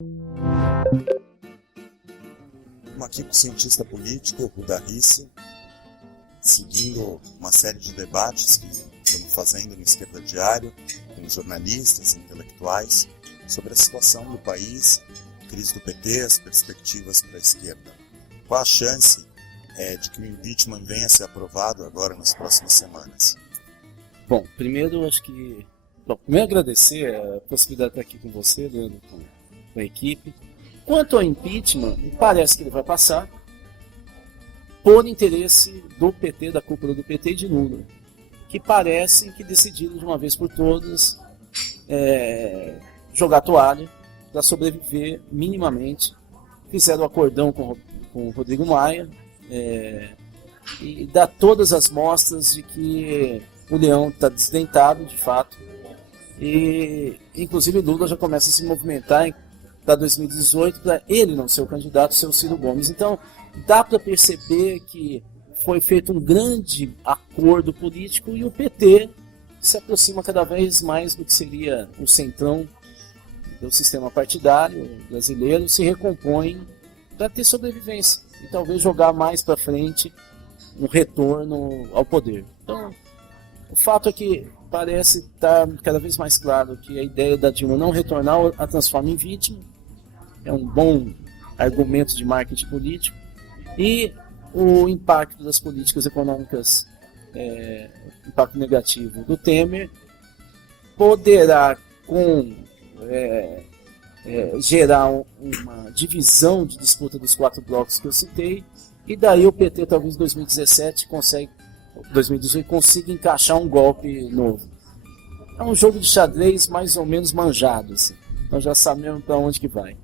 Estamos aqui com o cientista político, Ruda Rissi, seguindo uma série de debates que estamos fazendo no Esquerda Diário, com jornalistas e intelectuais, sobre a situação do país, a crise do PT, as perspectivas para a esquerda. Qual a chance de que o impeachment venha a ser aprovado agora nas próximas semanas? Bom, primeiro agradecer a possibilidade de estar aqui com você, Leandro, com a equipe. Quanto ao impeachment, parece que ele vai passar por interesse do PT, da cúpula do PT e de Lula, que parecem que decidiram de uma vez por todas jogar toalha para sobreviver minimamente. Fizeram o acordão com o Rodrigo Maia e dá todas as mostras de que o leão está desdentado, de fato, e inclusive Lula já começa a se movimentar para 2018 para ele não ser o candidato, ser o Ciro Gomes. Então dá para perceber que foi feito um grande acordo político e o PT se aproxima cada vez mais do que seria o centrão do sistema partidário brasileiro, se recompõe para ter sobrevivência e talvez jogar mais para frente um retorno ao poder. Então, o fato é que parece estar cada vez mais claro que a ideia da Dilma não retornar a transforma em vítima. É um bom argumento de marketing político. E o impacto das políticas econômicas, impacto negativo do Temer, poderá gerar uma divisão de disputa dos 4 blocos que eu citei, e daí o PT talvez em 2018 consiga encaixar um golpe novo. É um jogo de xadrez mais ou menos manjado, assim. Nós já sabemos para onde que vai.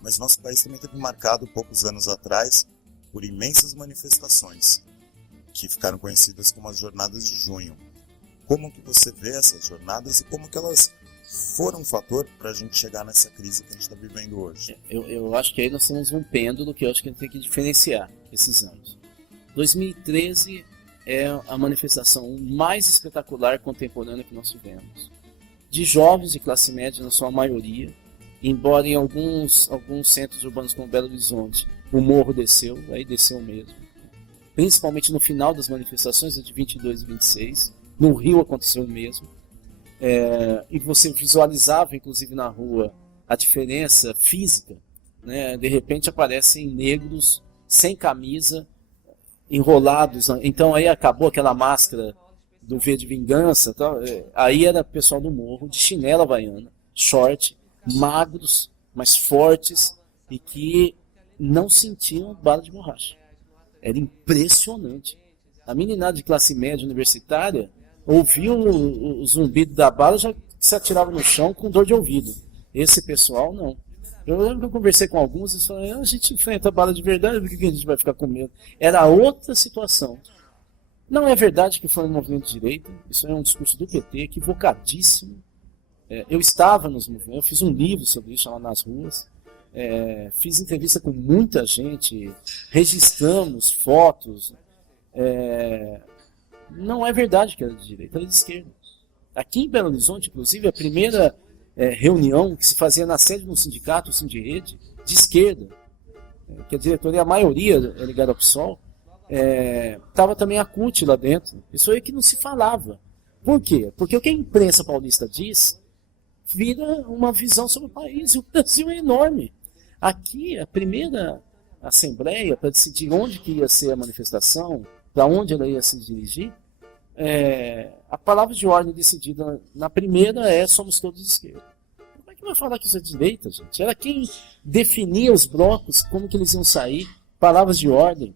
Mas nosso país também teve marcado, poucos anos atrás, por imensas manifestações, que ficaram conhecidas como as Jornadas de Junho. Como que você vê essas jornadas e como que elas foram um fator para a gente chegar nessa crise que a gente está vivendo hoje? Eu acho que aí nós temos um pêndulo que eu acho que a gente tem que diferenciar esses anos. 2013 é a manifestação mais espetacular contemporânea que nós tivemos. De jovens de classe média, na sua maioria, embora em alguns centros urbanos como Belo Horizonte o morro desceu, aí desceu mesmo. Principalmente no final das manifestações, de 22 e 26, no Rio aconteceu o mesmo. E você visualizava, inclusive na rua, a diferença física, né? De repente aparecem negros sem camisa, enrolados, então aí acabou aquela máscara do V de Vingança, aí era pessoal do morro, de chinela havaiana, short, magros, mas fortes, e que não sentiam bala de borracha. Era impressionante. A meninada de classe média universitária ouvia o zumbido da bala, já se atirava no chão com dor de ouvido. Esse pessoal, não. Eu lembro que eu conversei com alguns e falaram, a gente enfrenta a bala de verdade, por que a gente vai ficar com medo? Era outra situação. Não é verdade que foi um movimento de direita, isso é um discurso do PT, equivocadíssimo. Eu estava nos movimentos, eu fiz um livro sobre isso lá nas ruas, fiz entrevista com muita gente, registramos fotos. Não é verdade que era de direita, era de esquerda. Aqui em Belo Horizonte, inclusive, a primeira reunião que se fazia na sede de um sindicato, o Sindirrede, de esquerda, que a diretoria, a maioria é ligada ao PSOL, estava também a CUT lá dentro. Isso aí que não se falava. Por quê? Porque o que a imprensa paulista diz vira uma visão sobre o país, e o Brasil é enorme. Aqui, a primeira assembleia para decidir onde que ia ser a manifestação, para onde ela ia se dirigir, a palavra de ordem decidida na primeira somos todos de esquerda. Como é que vai falar que isso é de direita, gente? Era quem definia os blocos, como que eles iam sair, palavras de ordem.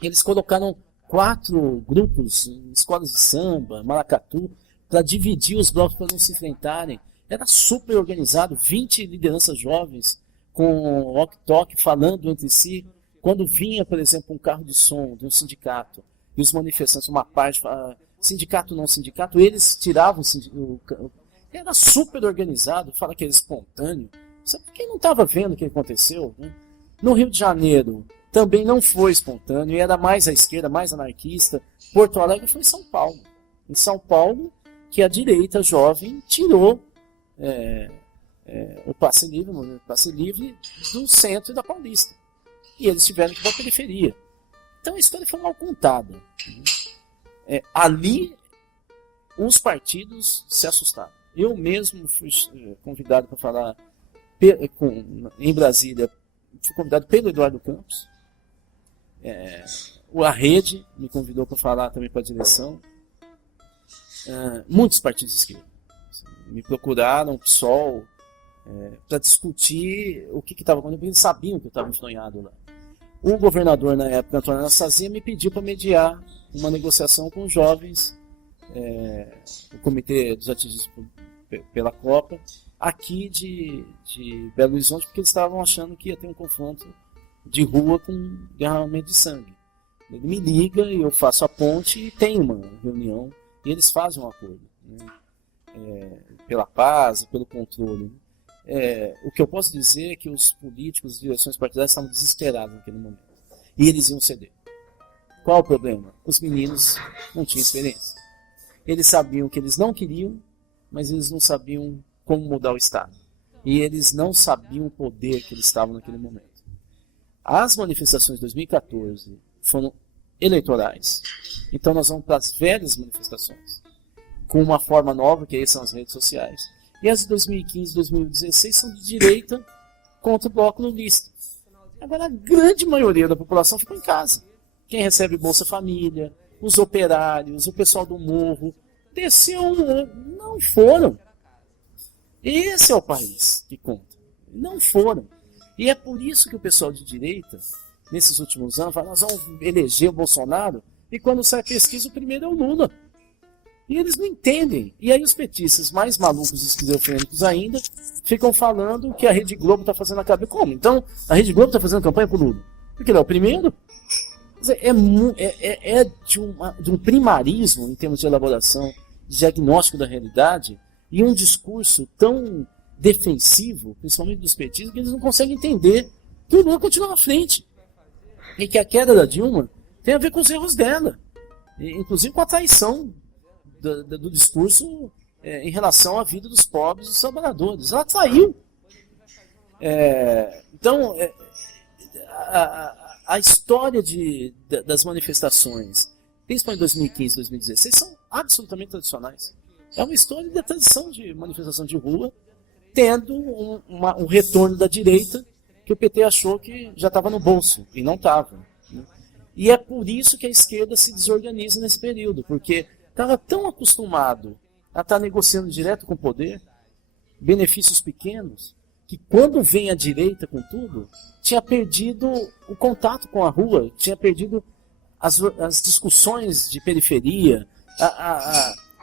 Eles colocaram 4 grupos, escolas de samba, maracatu, para dividir os blocos para não se enfrentarem. Era super organizado, 20 lideranças jovens com walkie-talkie falando entre si. Quando vinha, por exemplo, um carro de som de um sindicato e os manifestantes, uma parte, sindicato não sindicato, eles tiravam era super organizado, fala que era espontâneo. Sabe quem não estava vendo o que aconteceu? Né? No Rio de Janeiro também não foi espontâneo, e era mais à esquerda, mais anarquista. Porto Alegre foi em São Paulo. Em São Paulo, que a direita jovem tirou o passe livre, o movimento passe livre do centro e da Paulista. E eles tiveram que ir para a periferia. Então a história foi mal contada. Ali, os partidos se assustaram. Eu mesmo fui convidado para falar em Brasília, fui convidado pelo Eduardo Campos. A Rede me convidou para falar também para a direção. Muitos partidos de esquerda me procuraram, o PSOL, para discutir o que estava acontecendo, porque eles sabiam que eu estava enfronhado lá. O governador, na época, Antônio Anastasia, me pediu para mediar uma negociação com os jovens, o Comitê dos Atingidos pela Copa, aqui de Belo Horizonte, porque eles estavam achando que ia ter um confronto de rua com derramamento de sangue. Ele me liga e eu faço a ponte e tem uma reunião e eles fazem um acordo, né? Pela paz, pelo controle. O que eu posso dizer é que os políticos, as direções partidárias estavam desesperados naquele momento e eles iam ceder. Qual o problema? Os meninos não tinham experiência. Eles sabiam que eles não queriam, mas eles não sabiam como mudar o Estado. E eles não sabiam o poder que eles estavam naquele momento. As manifestações de 2014 foram eleitorais. Então nós vamos para as velhas manifestações, com uma forma nova, que aí são as redes sociais. E as de 2015 e 2016 são de direita contra o bloco lulista. Agora a grande maioria da população ficou em casa. Quem recebe Bolsa Família, os operários, o pessoal do morro, desceu, não foram. Esse é o país que conta. Não foram. E é por isso que o pessoal de direita, nesses últimos anos, fala, nós vamos eleger o Bolsonaro, e quando sai a pesquisa, o primeiro é o Lula. E eles não entendem. E aí os petistas mais malucos e esquizofrênicos ainda ficam falando que a Rede Globo está fazendo a campanha. Como? Então, a Rede Globo está fazendo campanha para o Lula? Porque ele é o primeiro? De um primarismo em termos de elaboração, de diagnóstico da realidade, e um discurso tão defensivo, principalmente dos petistas, que eles não conseguem entender que o Lula continua na frente. E que a queda da Dilma tem a ver com os erros dela. Inclusive com a traição do discurso em relação à vida dos pobres e dos trabalhadores. Ela traiu. Então, a história das manifestações, principalmente em 2015 e 2016, são absolutamente tradicionais. É uma história da tradição de manifestação de rua, tendo um retorno da direita que o PT achou que já estava no bolso, e não estava. Né? E é por isso que a esquerda se desorganiza nesse período, porque estava tão acostumado a estar negociando direto com o poder, benefícios pequenos, que quando vem a direita com tudo, tinha perdido o contato com a rua, tinha perdido as discussões de periferia,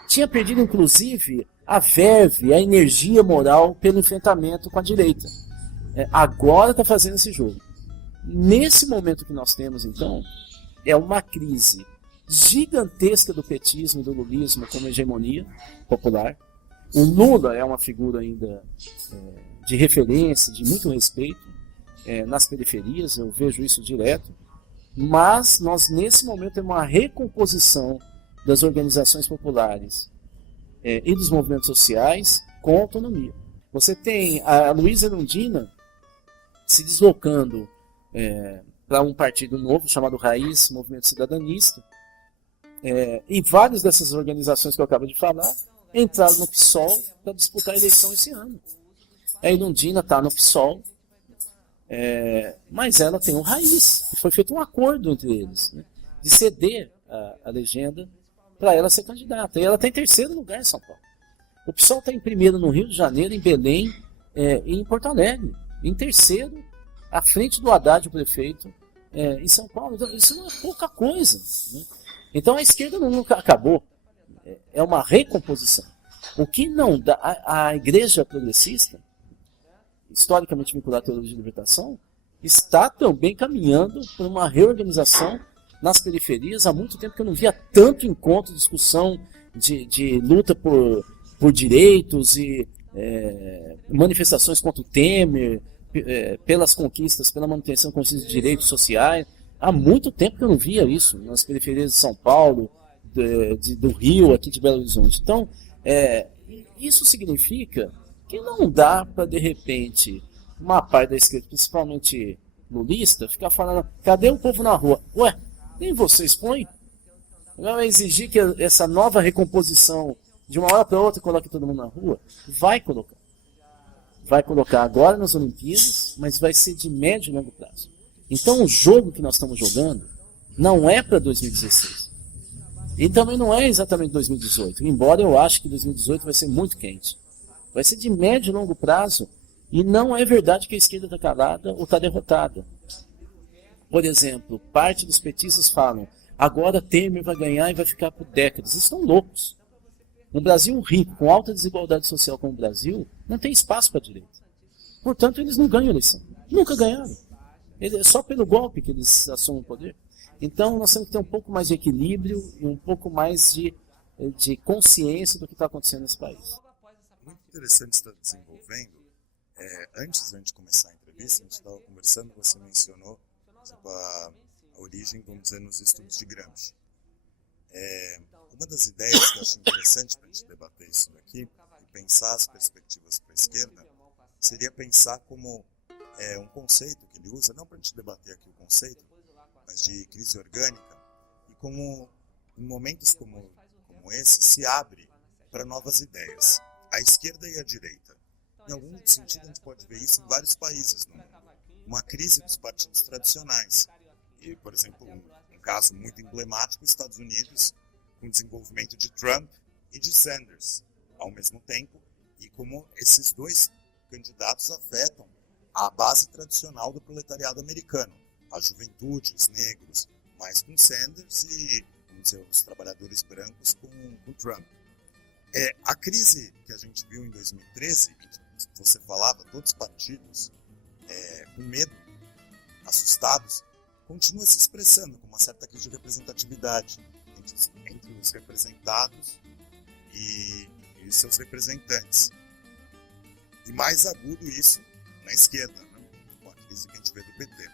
tinha perdido inclusive a verve, a energia moral pelo enfrentamento com a direita. Agora está fazendo esse jogo. Nesse momento que nós temos, então, é uma crise gigantesca do petismo e do lulismo como hegemonia popular. O Lula é uma figura ainda de referência, de muito respeito nas periferias, eu vejo isso direto, mas nós nesse momento temos uma recomposição das organizações populares e dos movimentos sociais com autonomia. Você tem a Luísa Erundina se deslocando para um partido novo chamado Raiz, Movimento Cidadanista, e várias dessas organizações que eu acabo de falar entraram no PSOL para disputar a eleição esse ano. A Erundina está no PSOL, mas ela tem um Raiz, e foi feito um acordo entre eles, né, de ceder a legenda para ela ser candidata. E ela está em terceiro lugar em São Paulo. O PSOL está em primeiro no Rio de Janeiro, em Belém e em Porto Alegre. Em terceiro, à frente do Haddad, o prefeito, em São Paulo. Então, isso não é pouca coisa. Né? Então a esquerda nunca acabou. É uma recomposição. O que não dá. A igreja progressista, historicamente vinculada à teologia de libertação, está também caminhando por uma reorganização nas periferias. Há muito tempo que eu não via tanto encontro, discussão de luta por direitos e manifestações contra o Temer, pelas conquistas, pela manutenção consciente de direitos sociais. Há muito tempo que eu não via isso nas periferias de São Paulo, do Rio, aqui de Belo Horizonte. Então, isso significa que não dá para, de repente, uma parte da esquerda, principalmente lulista, ficar falando, cadê o povo na rua? Ué, nem vocês põem? Vai exigir que essa nova recomposição, de uma hora para outra, coloque todo mundo na rua? Vai colocar. Vai colocar agora nas Olimpíadas, mas vai ser de médio e longo prazo. Então o jogo que nós estamos jogando não é para 2016. E também não é exatamente 2018, embora eu ache que 2018 vai ser muito quente. Vai ser de médio e longo prazo, e não é verdade que a esquerda está calada ou está derrotada. Por exemplo, parte dos petistas falam, agora Temer vai ganhar e vai ficar por décadas. Eles estão loucos. Um Brasil rico, com alta desigualdade social como o Brasil, não tem espaço para a direita. Portanto, eles não ganham a eleição. Nunca ganharam. É só pelo golpe que eles assumem o poder. Então, nós temos que ter um pouco mais de equilíbrio e um pouco mais de consciência do que está acontecendo nesse país. Muito interessante estar desenvolvendo. Antes da gente começar a entrevista, a gente estava conversando, você mencionou a origem, vamos dizer, nos estudos de Gramsci. Uma das ideias que eu acho interessante para a gente debater isso daqui e pensar as perspectivas para a esquerda seria pensar como um conceito que ele usa, não para a gente debater aqui o conceito, mas de crise orgânica, e como em momentos como esse se abre para novas ideias, a esquerda e a direita. Em algum sentido a gente pode ver isso em vários países no mundo. Uma crise dos partidos tradicionais. E, por exemplo, um caso muito emblemático, os Estados Unidos, com o desenvolvimento de Trump e de Sanders ao mesmo tempo, e como esses dois candidatos afetam a base tradicional do proletariado americano, a juventude, os negros, mais com Sanders e, vamos dizer, os trabalhadores brancos com Trump. A crise que a gente viu em 2013, que você falava, todos os partidos com medo, assustados, continua se expressando com uma certa crise de representatividade entre os representados e os seus representantes. E mais agudo isso na esquerda, né? Com a crise que a gente vê do PT.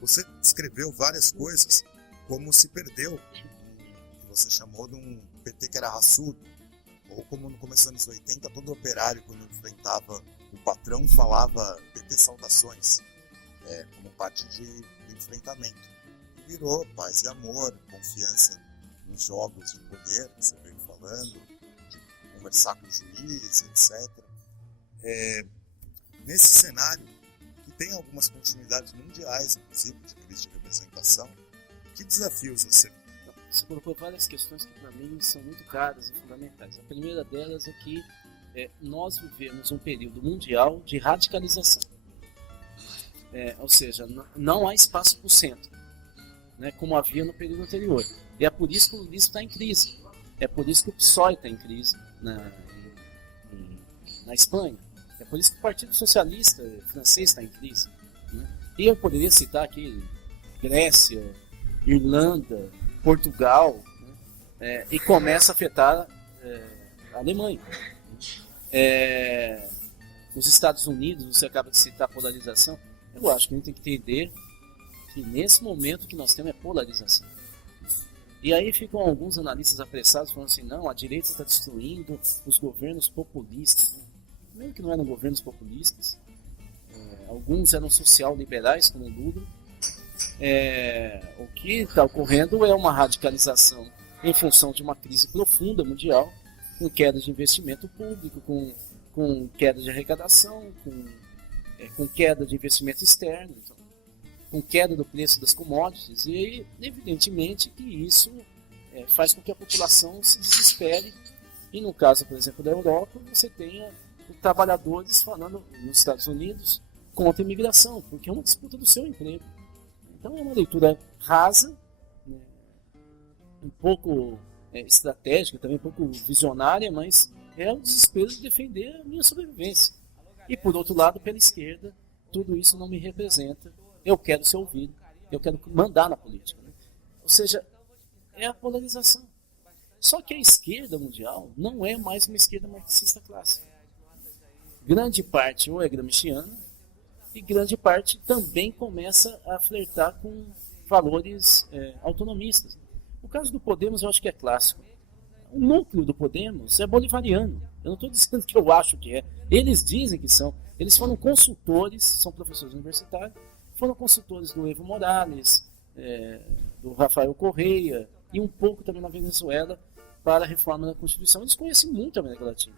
Você descreveu várias coisas como se perdeu o que você chamou de um PT que era raçudo, ou como no começo dos anos 80, todo operário, quando enfrentava o patrão, falava PT saudações, como parte do enfrentamento. Virou paz e amor, confiança nos jogos de poder, que você veio falando, de conversar com o juiz, etc. Nesse cenário, que tem algumas continuidades mundiais, inclusive, de crise de representação, que desafios você... Você colocou várias questões que, para mim, são muito caras e fundamentais. A primeira delas é que nós vivemos um período mundial de radicalização. Ou seja, não há espaço para o centro, né, como havia no período anterior. E é por isso que o lulismo está em crise. É por isso que o PSOE está em crise na Espanha. É por isso que o Partido Socialista francês está em crise. Né? E eu poderia citar aqui Grécia, Irlanda, Portugal, né? E começa a afetar a Alemanha. Os Estados Unidos, você acaba de citar a polarização. Eu acho que a gente tem que entender que nesse momento que nós temos é polarização. E aí ficam alguns analistas apressados falando assim, não, a direita está destruindo os governos populistas. Mesmo que não eram governos populistas, alguns eram social-liberais, como o Lula. O que está ocorrendo é uma radicalização em função de uma crise profunda mundial, com queda de investimento público, com queda de arrecadação, com queda de investimento externo, então, com queda do preço das commodities, e evidentemente que isso faz com que a população se desespere. E no caso, por exemplo, da Europa, você tenha trabalhadores falando nos Estados Unidos contra a imigração, porque é uma disputa do seu emprego. Então é uma leitura rasa, né, um pouco estratégica, também um pouco visionária, mas é o desespero de defender a minha sobrevivência. E por outro lado, pela esquerda, tudo isso não me representa. Eu quero ser ouvido, eu quero mandar na política. Né? Ou seja, é a polarização. Só que a esquerda mundial não é mais uma esquerda marxista clássica. Grande parte ou é gramsciana, e grande parte também começa a flertar com valores autonomistas. O caso do Podemos eu acho que é clássico. O núcleo do Podemos é bolivariano, Eu não estou dizendo que eu acho que é. Eles dizem que são. Eles foram consultores, são professores universitários, foram consultores do Evo Morales, do Rafael Correia e um pouco também na Venezuela para a reforma da Constituição. Eles conhecem muito a América Latina.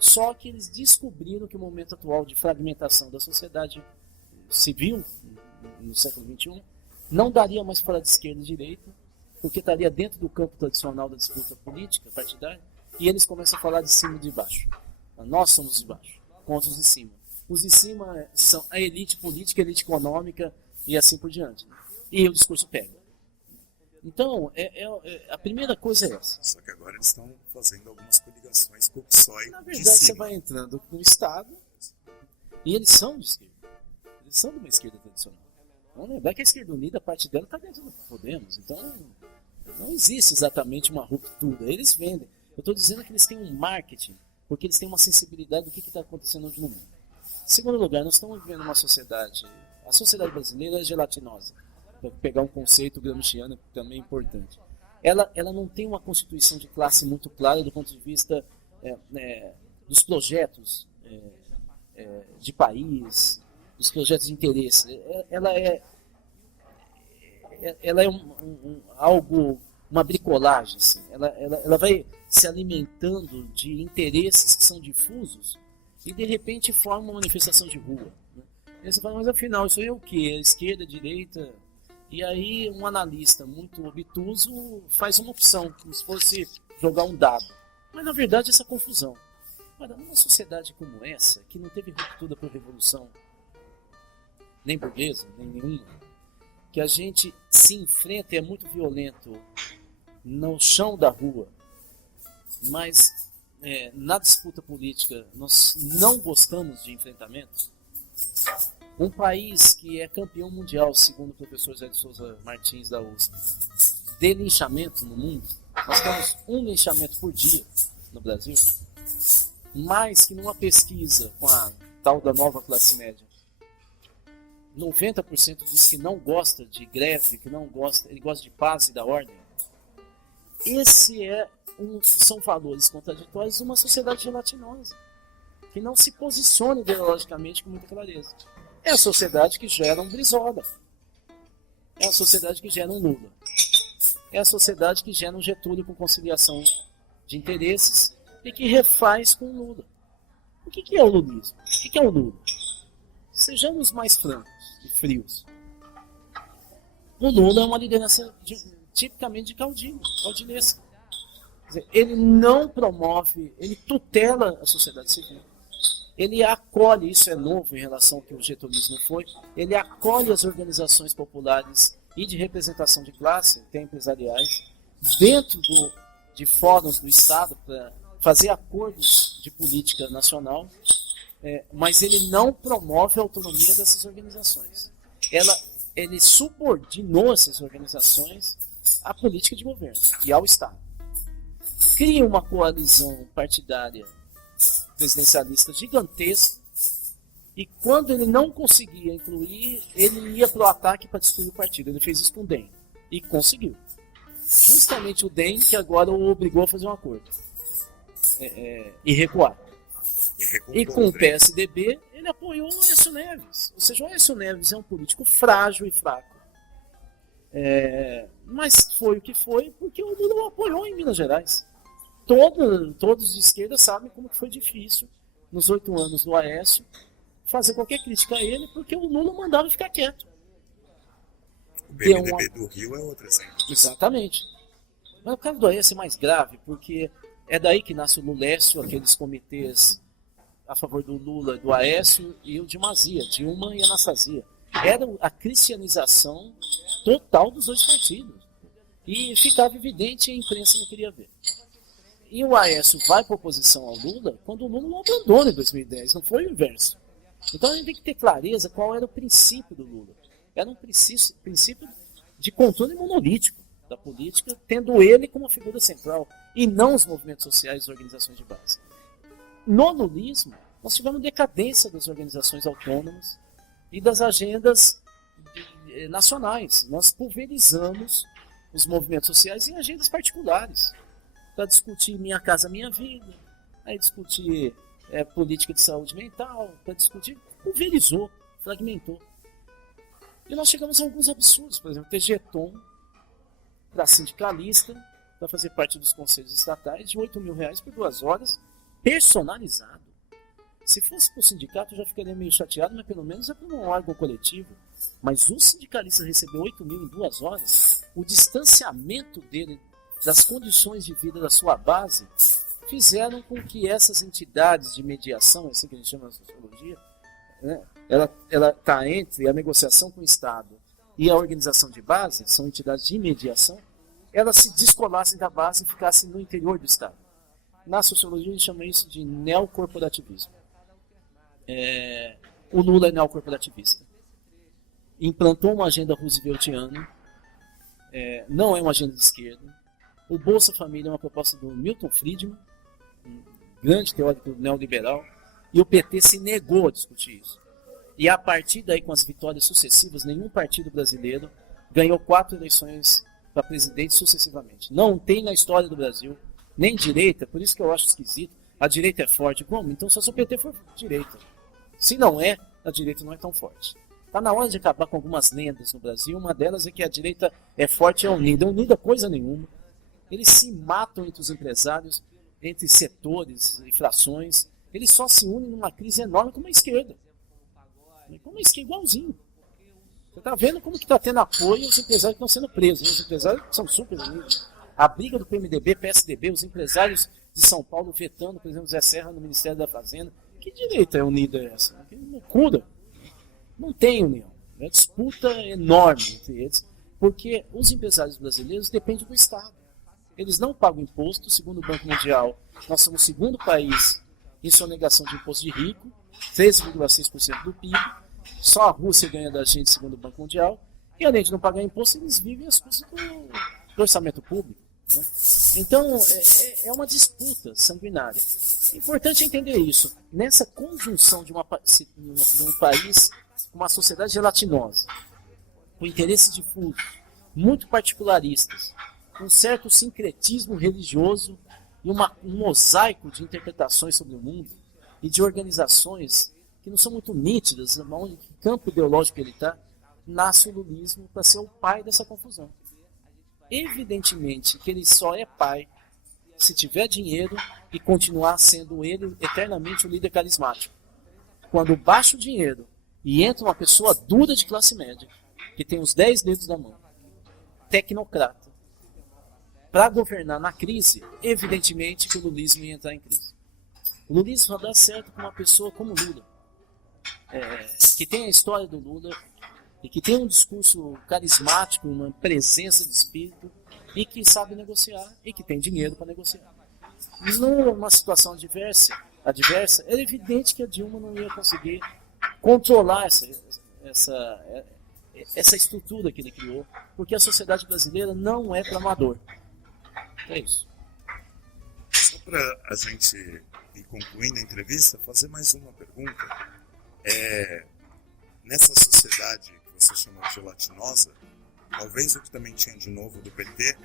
Só que eles descobriram que o momento atual de fragmentação da sociedade civil no século XXI não daria mais para a de esquerda e direita, porque estaria dentro do campo tradicional da disputa política, partidária, e eles começam a falar de cima e de baixo. Nós somos de baixo, contra os de cima. Os de cima são a elite política, a elite econômica e assim por diante. E o discurso pega. Então, a primeira coisa é essa. Só que agora eles estão fazendo algumas coligações com o PSOE. Na verdade, você vai entrando no Estado e eles são de esquerda. Eles são de uma esquerda tradicional. Vamos lembrar que a esquerda unida, a parte dela está dentro do Podemos. Então, não existe exatamente uma ruptura. Eles vendem. Eu estou dizendo que eles têm um marketing, porque eles têm uma sensibilidade do que está acontecendo hoje no mundo. Em segundo lugar, nós estamos vivendo uma sociedade, a sociedade brasileira é gelatinosa, para pegar um conceito gramsciano que também é importante. Ela não tem uma constituição de classe muito clara do ponto de vista dos projetos de país, dos projetos de interesse. Ela é algo, uma bricolagem. Assim. Ela vai se alimentando de interesses que são difusos e de repente forma uma manifestação de rua. Né? E você fala, mas afinal, isso aí é o quê? É esquerda, direita? E aí um analista muito obtuso faz uma opção, como se fosse jogar um dado. Mas na verdade essa confusão. Mas numa sociedade como essa, que não teve ruptura por revolução, nem burguesa, nem nenhuma, que a gente se enfrenta e é muito violento no chão da rua, mas na disputa política nós não gostamos de enfrentamentos. Um país que é campeão mundial, segundo o professor Zé de Souza Martins da USP, de linchamento no mundo, nós temos um linchamento por dia no Brasil, mais que numa pesquisa com a tal da nova classe média, 90% diz que não gosta de greve, que não gosta, ele gosta de paz e da ordem. São valores contraditórios de uma sociedade gelatinosa, que não se posiciona ideologicamente com muita clareza. É a sociedade que gera um Brizola. É a sociedade que gera um Lula. É a sociedade que gera um Getúlio com conciliação de interesses e que refaz com o Lula. O que é o lulismo? O que é o Lula? Sejamos mais francos e frios. O Lula é uma liderança tipicamente de caudinesca. Quer dizer, ele não promove, ele tutela a sociedade civil. Ele acolhe, isso é novo em relação ao que o getulismo foi, ele acolhe as organizações populares e de representação de classe, até empresariais, dentro de fóruns do Estado para fazer acordos de política nacional, mas ele não promove a autonomia dessas organizações. Ele subordinou essas organizações à política de governo e ao Estado. Cria uma coalizão partidária presidencialista gigantesca, e quando ele não conseguia incluir, ele ia para o ataque para destruir o partido. Ele fez isso com o DEM e conseguiu. Justamente o DEM que agora o obrigou a fazer um acordo e recuar. E com o PSDB ele apoiou o Aécio Neves. Ou seja, o Aécio Neves é um político frágil e fraco. Mas foi o que foi porque o Lula o apoiou em Minas Gerais. Todos de esquerda sabem como foi difícil, nos 8 anos do Aécio, fazer qualquer crítica a ele, porque o Lula mandava ficar quieto. O PMDB do Rio é outro exemplo. Exatamente. Mas o caso do Aécio é mais grave, porque é daí que nasce o Lulécio, aqueles comitês a favor do Lula, do Aécio e o de Mazia, Dilma e Anastasia. Era a cristianização total dos dois partidos. E ficava evidente e a imprensa não queria ver. E o Aécio vai para oposição ao Lula quando o Lula o abandona em 2010, não foi o inverso. Então a gente tem que ter clareza qual era o princípio do Lula. Era um princípio de controle monolítico da política, tendo ele como figura central, e não os movimentos sociais e organizações de base. No lulismo, nós tivemos decadência das organizações autônomas e das agendas nacionais. Nós pulverizamos os movimentos sociais em agendas particulares, para discutir Minha Casa Minha Vida, aí discutir política de saúde mental, para discutir, pulverizou, fragmentou. E nós chegamos a alguns absurdos, por exemplo, ter jeton para sindicalista, para fazer parte dos conselhos estatais, de R$8.000 por 2 horas, personalizado. Se fosse para o sindicato, eu já ficaria meio chateado, mas pelo menos é para um órgão coletivo. Mas o sindicalista recebeu 8.000 em 2 horas, o distanciamento dele das condições de vida da sua base fizeram com que essas entidades de mediação, assim que a gente chama na sociologia, né, ela está entre a negociação com o Estado e a organização de base, são entidades de mediação, elas se descolassem da base e ficassem no interior do Estado. Na sociologia a gente chama isso de neocorporativismo. O Lula é neocorporativista. Implantou uma agenda rooseveltiana, não é uma agenda de esquerda. O Bolsa Família é uma proposta do Milton Friedman, um grande teórico neoliberal, e o PT se negou a discutir isso. E a partir daí, com as vitórias sucessivas, nenhum partido brasileiro ganhou 4 eleições para presidente sucessivamente. Não tem na história do Brasil, nem direita, por isso que eu acho esquisito. A direita é forte. Como? Então só se o PT for direita. Se não é, a direita não é tão forte. Está na hora de acabar com algumas lendas no Brasil. Uma delas é que a direita é forte e é unida. É unida coisa nenhuma. Eles se matam entre os empresários, entre setores e frações. Eles só se unem numa crise enorme como a esquerda. Como a esquerda, igualzinho. Você está vendo como que está tendo apoio aos empresários que estão sendo presos. Os empresários são super unidos. A briga do PMDB, PSDB, os empresários de São Paulo vetando, por exemplo, Zé Serra no Ministério da Fazenda. Que direita é unida essa? Que loucura. Não tem união. É uma disputa enorme entre eles, porque os empresários brasileiros dependem do Estado. Eles não pagam imposto, segundo o Banco Mundial. Nós somos o segundo país em sonegação de imposto de rico, 13,6% do PIB. Só a Rússia ganha da gente, segundo o Banco Mundial. E além de não pagar imposto, eles vivem às custas do orçamento público. Né? Então, é uma disputa sanguinária. Importante entender isso. Nessa conjunção de um país com uma sociedade gelatinosa, com interesses difusos, muito particularistas, um certo sincretismo religioso e um mosaico de interpretações sobre o mundo e de organizações que não são muito nítidas, onde que campo ideológico ele está, nasce o lulismo para ser o pai dessa confusão. Evidentemente que ele só é pai se tiver dinheiro e continuar sendo ele eternamente o líder carismático. Quando baixa o dinheiro e entra uma pessoa dura de classe média, que tem os 10 dedos da mão, tecnocrata, para governar na crise, evidentemente que o lulismo ia entrar em crise. O lulismo só dá certo com uma pessoa como Lula, que tem a história do Lula e que tem um discurso carismático, uma presença de espírito e que sabe negociar e que tem dinheiro para negociar. Numa situação adversa, era evidente que a Dilma não ia conseguir controlar essa estrutura que ele criou, porque a sociedade brasileira não é para amador. É isso. Só para a gente ir concluindo a entrevista, fazer mais uma pergunta. Nessa sociedade que você chama de gelatinosa, talvez o que também tinha de novo do PT,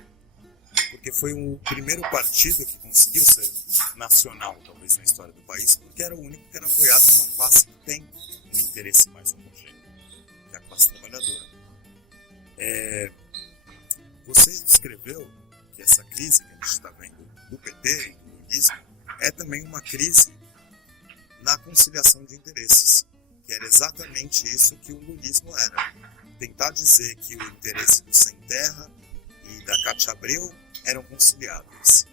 porque foi o primeiro partido que conseguiu ser nacional, talvez, na história do país, porque era o único que era apoiado numa classe que tem um interesse mais homogêneo, que é a classe trabalhadora. Você descreveu que essa crise que a gente está vendo do PT e do lulismo é também uma crise na conciliação de interesses, que era exatamente isso que o lulismo era. Tentar dizer que o interesse do Sem Terra e da Cátia Abreu eram conciliáveis,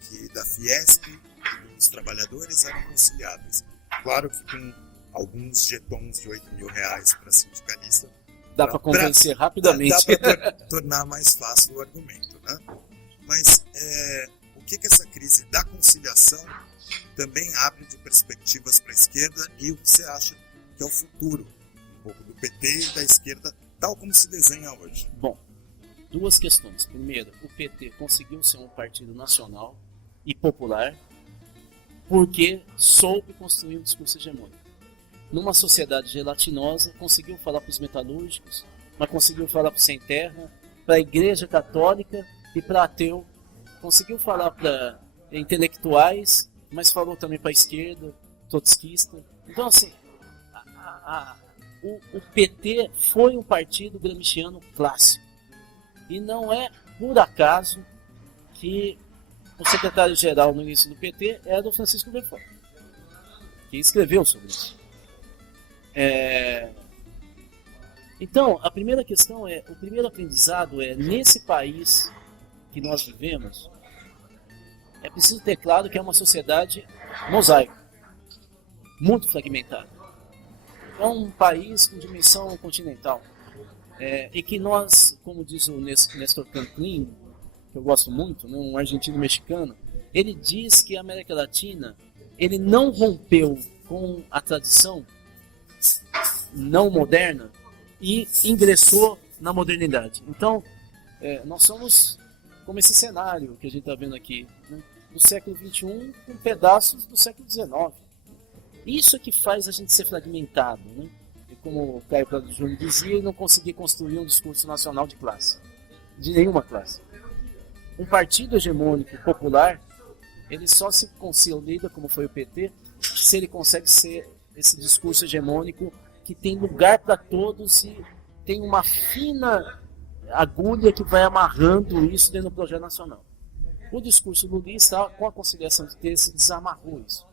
que da Fiesp e dos trabalhadores eram conciliáveis. Claro que com alguns jetons de R$8.000 para sindicalista, dá para convencer rapidamente. Dá para tornar mais fácil o argumento, né? Mas o que essa crise da conciliação também abre de perspectivas para a esquerda e o que você acha que é o futuro um pouco do PT e da esquerda, tal como se desenha hoje? Bom, 2 questões. Primeiro, o PT conseguiu ser um partido nacional e popular porque soube construir um discurso hegemônico. Numa sociedade gelatinosa, conseguiu falar para os metalúrgicos, mas conseguiu falar para o Sem Terra, para a Igreja Católica e para ateu. Conseguiu falar para intelectuais mas falou também para a esquerda, trotskista. Então, assim, o PT foi um partido gramsciano clássico. E não é por acaso que o secretário-geral no início do PT era o Francisco Belfort, que escreveu sobre isso. Então, a primeira questão o primeiro aprendizado nesse país que nós vivemos, é preciso ter claro que é uma sociedade mosaico, muito fragmentada. É um país com dimensão continental. E que nós, como diz o Nestor Canclin, que eu gosto muito, né, um argentino-mexicano, ele diz que a América Latina, ele não rompeu com a tradição não moderna e ingressou na modernidade. Então, nós somos como esse cenário que a gente está vendo aqui, né, do século XXI com pedaços do século XIX. Isso é que faz a gente ser fragmentado, né? E como o Caio Prado Júnior dizia, e não conseguir construir um discurso nacional de classe, de nenhuma classe. Um partido hegemônico popular, ele só se consolida, como foi o PT, se ele consegue ser esse discurso hegemônico que tem lugar para todos e tem uma fina agulha que vai amarrando isso dentro do projeto nacional. O discurso lulista, com a conciliação de terços, desamarrou isso.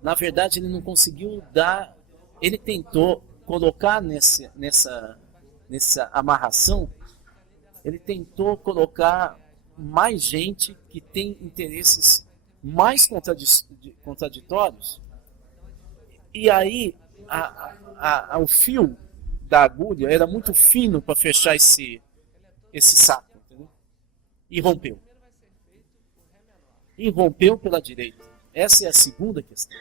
Na verdade, ele não conseguiu dar... Ele tentou colocar nessa amarração, ele tentou colocar mais gente que tem interesses mais contraditórios, e aí o fio da agulha era muito fino para fechar esse saco, entendeu? E rompeu. E rompeu pela direita. Essa é a segunda questão.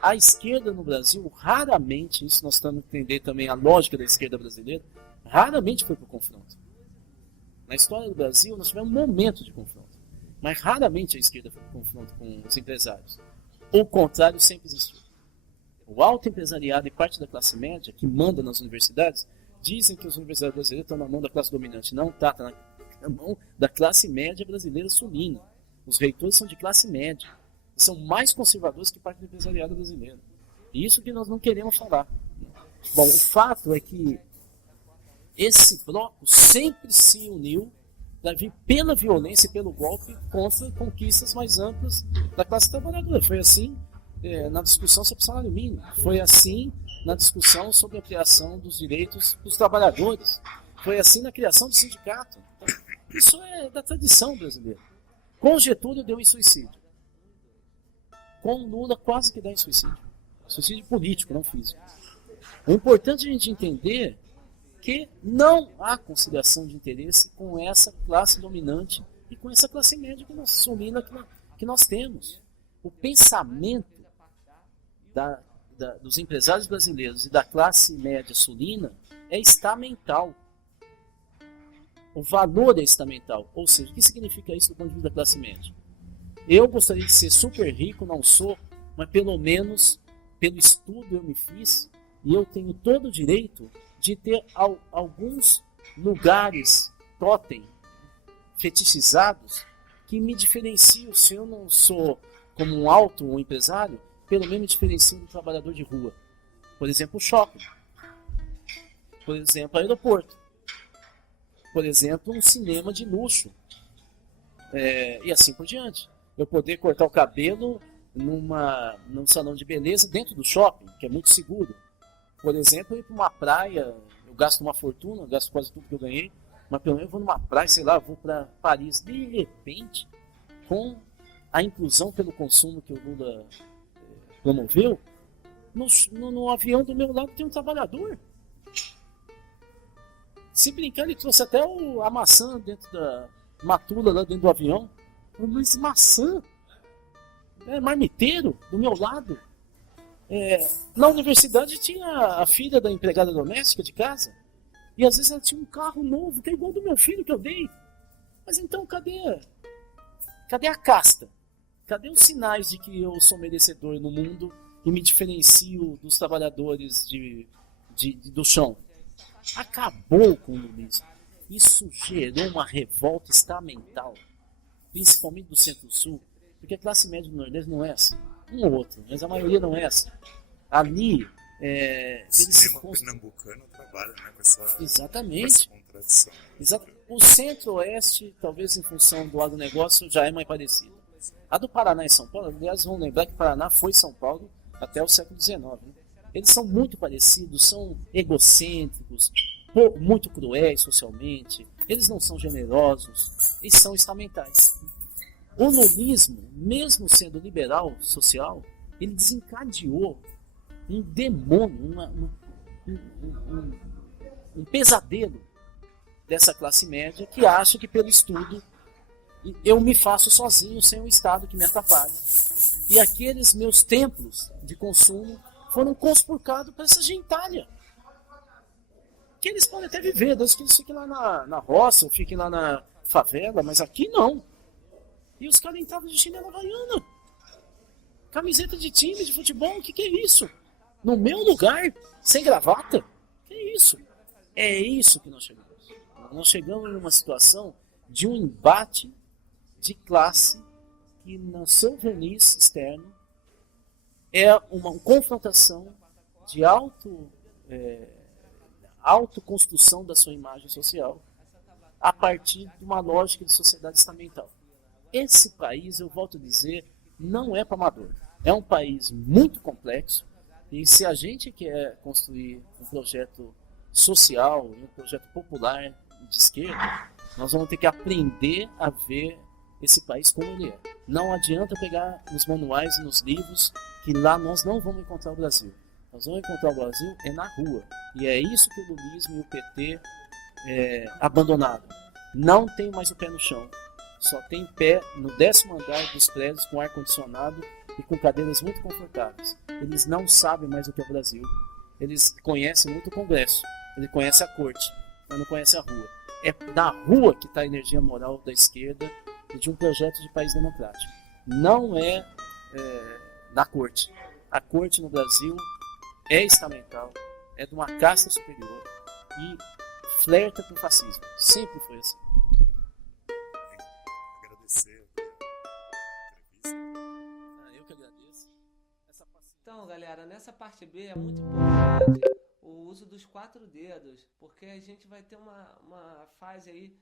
A esquerda no Brasil, raramente, isso nós estamos a entender também a lógica da esquerda brasileira, raramente foi para o confronto. Na história do Brasil, nós tivemos um momento de confronto, mas raramente a esquerda foi para o confronto com os empresários. O contrário sempre existiu. O alto empresariado e parte da classe média, que manda nas universidades, dizem que os universitários brasileiros estão na mão da classe dominante. Não, está na mão da classe média brasileira sulina. Os reitores são de classe média. São mais conservadores que parte do empresariado brasileiro. E isso que nós não queremos falar. Bom, o fato é que esse bloco sempre se uniu para vir pela violência e pelo golpe contra conquistas mais amplas da classe trabalhadora. Foi assim na discussão sobre o salário mínimo. Foi assim na discussão sobre a criação dos direitos dos trabalhadores. Foi assim na criação do sindicato. Então, isso é da tradição brasileira. Com Getúlio deu em suicídio. Com Lula quase que dá em suicídio. Suicídio político, não físico. É importante a gente entender que não há conciliação de interesse com essa classe dominante e com essa classe média que nós temos. O pensamento dos empresários brasileiros e da classe média sulina é estamental. O valor é estamental. Ou seja, o que significa isso do ponto de vista da classe média? Eu gostaria de ser super rico, não sou, mas pelo menos pelo estudo eu me fiz e eu tenho todo o direito de ter alguns lugares totem, fetichizados, que me diferenciam. Se eu não sou como um alto empresário, pelo menos me diferencio do trabalhador de rua. Por exemplo, o shopping. Por exemplo, o aeroporto. Por exemplo, um cinema de luxo. E assim por diante. Eu poder cortar o cabelo num salão de beleza dentro do shopping, que é muito seguro. Por exemplo, ir para uma praia, eu gasto uma fortuna, eu gasto quase tudo que eu ganhei, mas pelo menos eu vou numa praia, sei lá, eu vou para Paris. De repente, com a inclusão pelo consumo que o Lula promoveu, no avião do meu lado tem um trabalhador. Se brincar, ele trouxe até a maçã dentro da matula lá dentro do avião. Mas maçã, marmiteiro do meu lado. Na universidade tinha a filha da empregada doméstica de casa, e às vezes ela tinha um carro novo, que é igual ao do meu filho que eu dei. Mas então cadê a casta? Cadê os sinais de que eu sou merecedor no mundo e me diferencio dos trabalhadores do chão? Acabou com o lulismo. Isso gerou uma revolta estamental, principalmente do Centro-Sul, Porque a classe média do Nordeste não é assim. Um ou outro, mas a maioria não é assim. Ali, O eles cinema pernambucano trabalha, né, com essa Exatamente. contradição. O Centro-Oeste, talvez em função do agronegócio, já é mais parecido. A do Paraná e São Paulo, aliás, vamos lembrar que Paraná foi São Paulo até o século XIX. Né? Eles são muito parecidos, são egocêntricos, muito cruéis socialmente, eles não são generosos, eles são estamentais. O lulismo, mesmo sendo liberal social, ele desencadeou um demônio, um pesadelo dessa classe média que acha que pelo estudo eu me faço sozinho, sem um Estado que me atrapalhe. E aqueles meus templos de consumo foram conspurcados para essa gentalha. Que eles podem até viver, desde que eles fiquem lá na roça, ou fiquem lá na favela, mas aqui não. E os caras entravam de chinela havaiana. Camiseta de time, de futebol, o que é isso? No meu lugar, sem gravata? Que é isso? É isso que nós chegamos. Nós chegamos numa situação de um embate de classe que no seu verniz externo é uma confrontação de autoconstrução da sua imagem social a partir de uma lógica de sociedade estamental. Esse país, eu volto a dizer, não é para amador. É um país muito complexo e se a gente quer construir um projeto social, um projeto popular de esquerda, nós vamos ter que aprender a ver esse país como ele é. Não adianta pegar nos manuais e nos livros que lá nós não vamos encontrar o Brasil. Nós vamos encontrar o Brasil é na rua. E é isso que o lulismo e o PT abandonaram. Não tem mais o pé no chão. Só tem pé no 10º andar dos prédios com ar-condicionado e com cadeiras muito confortáveis. Eles não sabem mais o que é o Brasil. Eles conhecem muito o Congresso. Eles conhecem a corte, mas não conhecem a rua. É na rua que está a energia moral da esquerda e de um projeto de país democrático. Não é na corte. A corte no Brasil é estamental, é de uma casta superior e flerta com o fascismo. Sempre foi assim. Agradecer a entrevista. Eu que agradeço. Então, galera, nessa parte B é muito importante o uso dos 4 dedos, porque a gente vai ter uma fase aí